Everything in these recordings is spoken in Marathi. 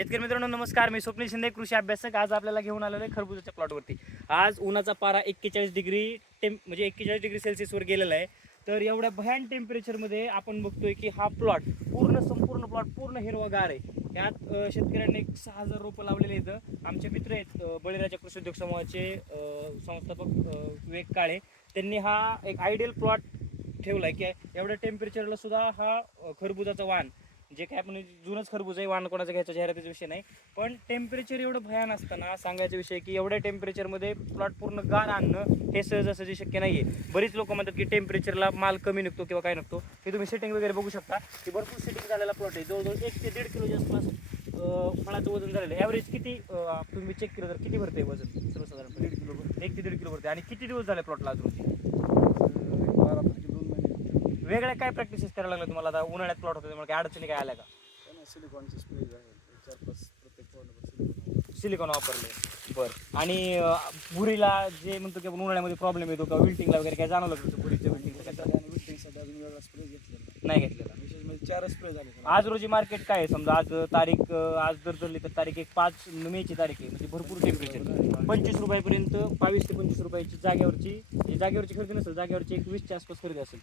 शेतकरी मित्रांनो नमस्कार. मी स्वप्नील शिंदे कृषी अभ्यासक. आज आपल्याला घेऊन आलेलो आहे खरबुजाच्या प्लॉटवरती आज उन्हाचा पारा एक्केचाळीस डिग्री टेम्प म्हणजे एक्केचाळीस डिग्री सेल्सिअसवर गेलेला आहे. तर एवढ्या भयान टेम्परेचरमध्ये आपण बघतोय की हा प्लॉट पूर्ण संपूर्ण प्लॉट पूर्ण हिरवागार आहे. यात शेतकऱ्यांनी एक सहा हजार रोपं लावलेले आहेत. आमचे मित्र आहेत बळीराजा कृषी उद्योग समूहाचे संस्थापक विवेक काळे. त्यांनी हा एक आयडियल प्लॉट ठेवला आहे की एवढ्या टेम्परेचरला सुद्धा हा खरबुजाचं खरबुजाचा वाण जे काय आपण जुनच खरबूज आहे वाण कोणाचा घ्यायचा जाहिरातीचा विषय नाही. पण टेम्परेचर एवढं भयान असताना सांगायचा विषय की एवढ्या टेम्परेचरमध्ये प्लॉट पूर्ण गार आणणं हे सहजासहजी शक्य नाही आहे बरीच लोक म्हणतात की टेम्परेचरला माल कमी निघतो किंवा काय निघतो. हे तुम्ही सेटिंग वगैरे बघू शकता. की भरपूर सेटिंग झालेला प्लॉट आहे. जवळजवळ एक ते दीड किलोच्या आसपास अं, फळाचं वजन झालेलं आहे. ॲव्हरेज किती तुम्ही चेक केलं तर किती भरते वजन? सर्वसाधारण दीड किलो. एक ते दीड किलो भरते आणि किती दिवस झाले प्लॉटला अजून एक बारा तारखे दोन महिने वेगळ्या काय प्रॅक्टिसेस करायला लागलं तुम्हाला? आता उन्हाळ्यात प्लॉट होते त्यामुळे काय अडचणी काय आल्या का? काय नाही सिलिकॉनचे स्प्रे आहे चार पाच प्रत्येक सिलिकॉन सिलिकॉन वापरले. बरं. आणि अं, भुरीला जे म्हणतो की आपण उन्हाळ्यामध्ये प्रॉब्लेम येतो का विल्टिंगला वगैरे काय जाणवलं का तुमचं भुरीचं विल्टिंगचं काय आणि अजून वेगळा स्प्रे घेतलेला नाही. घेतलेलं. विशेष म्हणजे चार स्प्रे झाले त्याला. आज रोजी मार्केट काय आहे? समजा आज तारीख अं, आज जर धरली तर तारीख एक पाच मेची तारीख आहे. म्हणजे भरपूर टेम्परेचर पंचवीस रुपयापर्यंत बावीस ते पंचवीस रुपयाची जागेवरची जी जागेवरची खरेदी नसेल जागेवरची एक वीसच्या आसपास खरेदी असेल.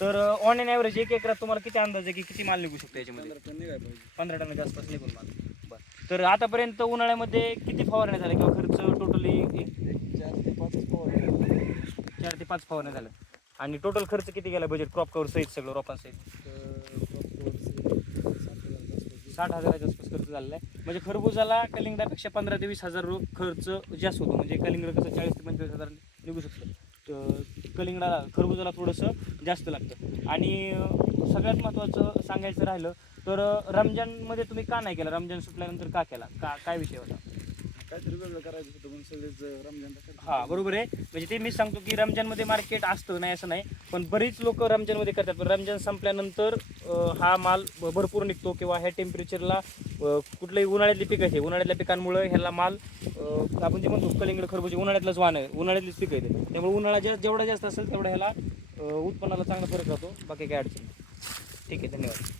तर ऑन एन ॲव्हरेज एक एकरात तुम्हाला किती अंदाज आहे की किती माल निघू शकतो याच्यामध्ये? पंधरा टन निघाय टनाच्या आसपास निघून माल. बरं. तर आतापर्यंत उन्हाळ्यामध्ये किती फवारण्या झाल्या किंवा खर्च टोटली एक चार ते फवारणी चार ते पाच फवारण्या झाल्या. आणि टोटल खर्च किती गेला बजेट क्रॉप कवर सहित सगळं रोपांसहित? साठ हजाराच्या आसपास खर्च झालेला आहे. म्हणजे खरबुजाला कलिंगडापेक्षा पंधरा ते वीस हजार खर्च जास्त होतो. म्हणजे कलिंगड कसं चाळीस ते पंचवीस हजार निघू शकतं. कलिंगडाला खरबुजाला थोडंसं जास्त लागतं. आणि सगळ्यात महत्त्वाचं सांगायचं राहिलं तर रमजानमध्ये तुम्ही का नाही केलं? रमजान सुटल्यानंतर का केला? का काय विषय होता? काहीतरी वेगळं करायचं होतं म्हणून सगळेच रमजान हा बरोबर आहे. म्हणजे ते मी सांगतो की रमजानमध्ये मार्केट असतं नाही असं नाही. पण बरीच लोक रमजानमध्ये करतात. पण रमजान संपल्यानंतर अं, हा माल भरपूर निघतो किंवा ह्या टेम्परेचरला कुठलंही उन्हाळ्यातली पिकं आहे उन्हाळ्यातल्या पिकांमुळे ह्याला माल अं, आपण जे म्हणतो कलिंगड खरबूज उन्हाळ्यातलंच वाण आहे. उन्हाळ्यातलीच पिकं येते. त्यामुळे उन्हाळा जास्त जेवढा जास्त असेल तेवढा ह्याला अं, उत्पन्नाला चांगला फरक राहतो बाकी काय अडचण नाही. ठीक आहे धन्यवाद.